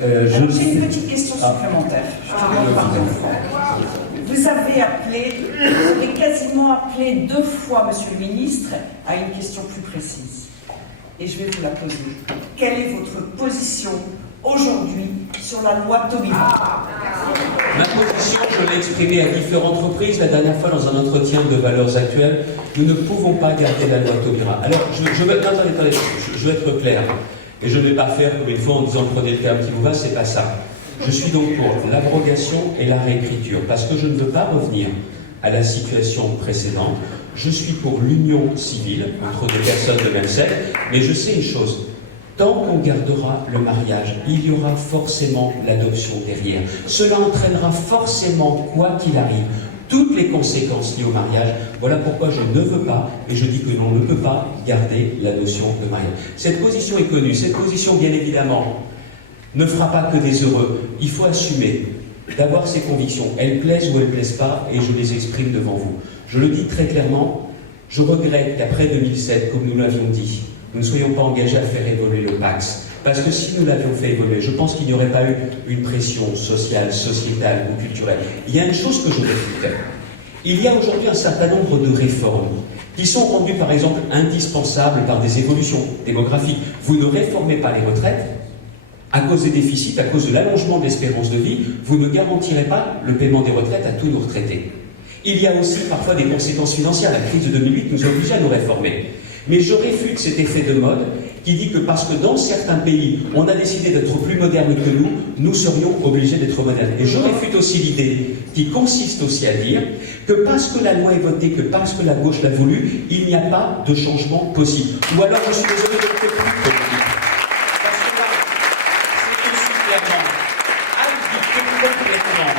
J'ai une petite question supplémentaire. Vous avez quasiment appelé 2 fois, Monsieur le Ministre, à une question plus précise. Et je vais vous la poser. Quelle est votre position aujourd'hui sur la loi Taubira? Ma position, je l'ai exprimée à différentes reprises. La dernière fois, dans un entretien de Valeurs Actuelles, nous ne pouvons pas garder la loi Taubira. Alors, je veux être clair. Et je ne vais pas faire comme une fois en disant prenez le terme qui vous va, c'est pas ça. Je suis donc pour l'abrogation et la réécriture, parce que je ne veux pas revenir à la situation précédente. Je suis pour l'union civile entre deux personnes de même sexe, mais je sais une chose. Tant qu'on gardera le mariage, il y aura forcément l'adoption derrière. Cela entraînera forcément, quoi qu'il arrive, toutes les conséquences liées au mariage. Voilà pourquoi je ne veux pas, et je dis que l'on ne peut pas garder la notion de mariage. Cette position est connue. Cette position, bien évidemment, ne fera pas que des heureux. Il faut assumer d'avoir ses convictions. Elles plaisent ou elles ne plaisent pas, et je les exprime devant vous. Je le dis très clairement, je regrette qu'après 2007, comme nous l'avions dit, nous ne soyons pas engagés à faire évoluer le PACS. Parce que si nous l'avions fait évoluer, je pense qu'il n'y aurait pas eu une pression sociale, sociétale ou culturelle. Il y a une chose que je veux faire. Il y a aujourd'hui un certain nombre de réformes qui sont rendues, par exemple, indispensables par des évolutions démographiques. Vous ne réformez pas les retraites, à cause des déficits, à cause de l'allongement de l'espérance de vie, vous ne garantirez pas le paiement des retraites à tous nos retraités. Il y a aussi parfois des conséquences financières. La crise de 2008 nous oblige à nous réformer. Mais je réfute cet effet de mode qui dit que parce que dans certains pays, on a décidé d'être plus moderne que nous, nous serions obligés d'être modernes. Et je réfute aussi l'idée qui consiste aussi à dire que parce que la loi est votée, que parce que la gauche l'a voulu, il n'y a pas de changement possible. Ou alors, je suis désolé de ne plus politique. Parce que là, c'est aussi clairement abdiquer complètement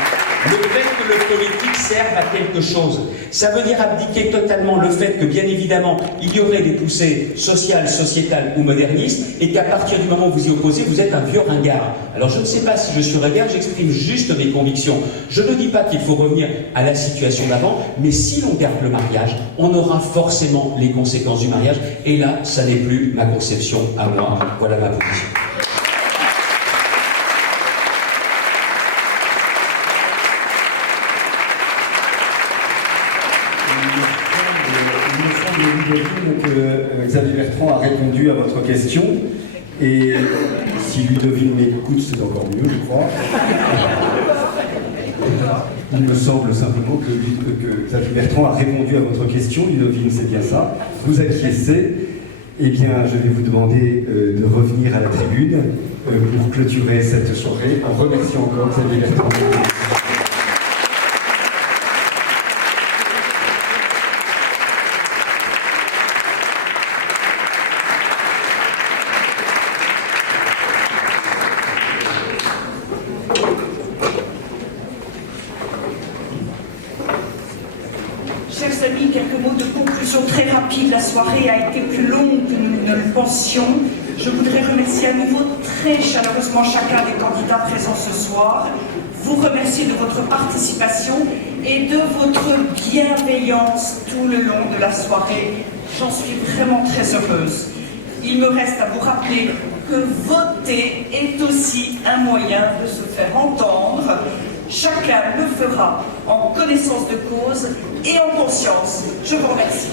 le fait que le politique serve à quelque chose. Ça veut dire abdiquer totalement le fait que, bien évidemment, il y aurait des poussées sociales, sociétales ou modernistes, et qu'à partir du moment où vous y opposez, vous êtes un vieux ringard. Alors je ne sais pas si je suis ringard, j'exprime juste mes convictions. Je ne dis pas qu'il faut revenir à la situation d'avant, mais si l'on garde le mariage, on aura forcément les conséquences du mariage, et là, ça n'est plus ma conception à moi. Voilà ma position. Que Xavier Bertrand a répondu à votre question, et si Ludovine m'écoute, c'est encore mieux, je crois. Il me semble simplement que Xavier Bertrand a répondu à votre question. Ludovine, c'est bien ça. Vous acquiescez. Eh bien, je vais vous demander de revenir à la tribune pour clôturer cette soirée en remerciant encore Xavier Bertrand. Chers amis, quelques mots de conclusion très rapide. La soirée a été plus longue que nous ne le pensions. Je voudrais remercier à nouveau très chaleureusement chacun des candidats présents ce soir, vous remercier de votre participation et de votre bienveillance tout le long de la soirée. J'en suis vraiment très heureuse. Il me reste à vous rappeler que voter est aussi un moyen de se faire entendre. Chacun le fera en connaissance de cause et en conscience. Je vous remercie.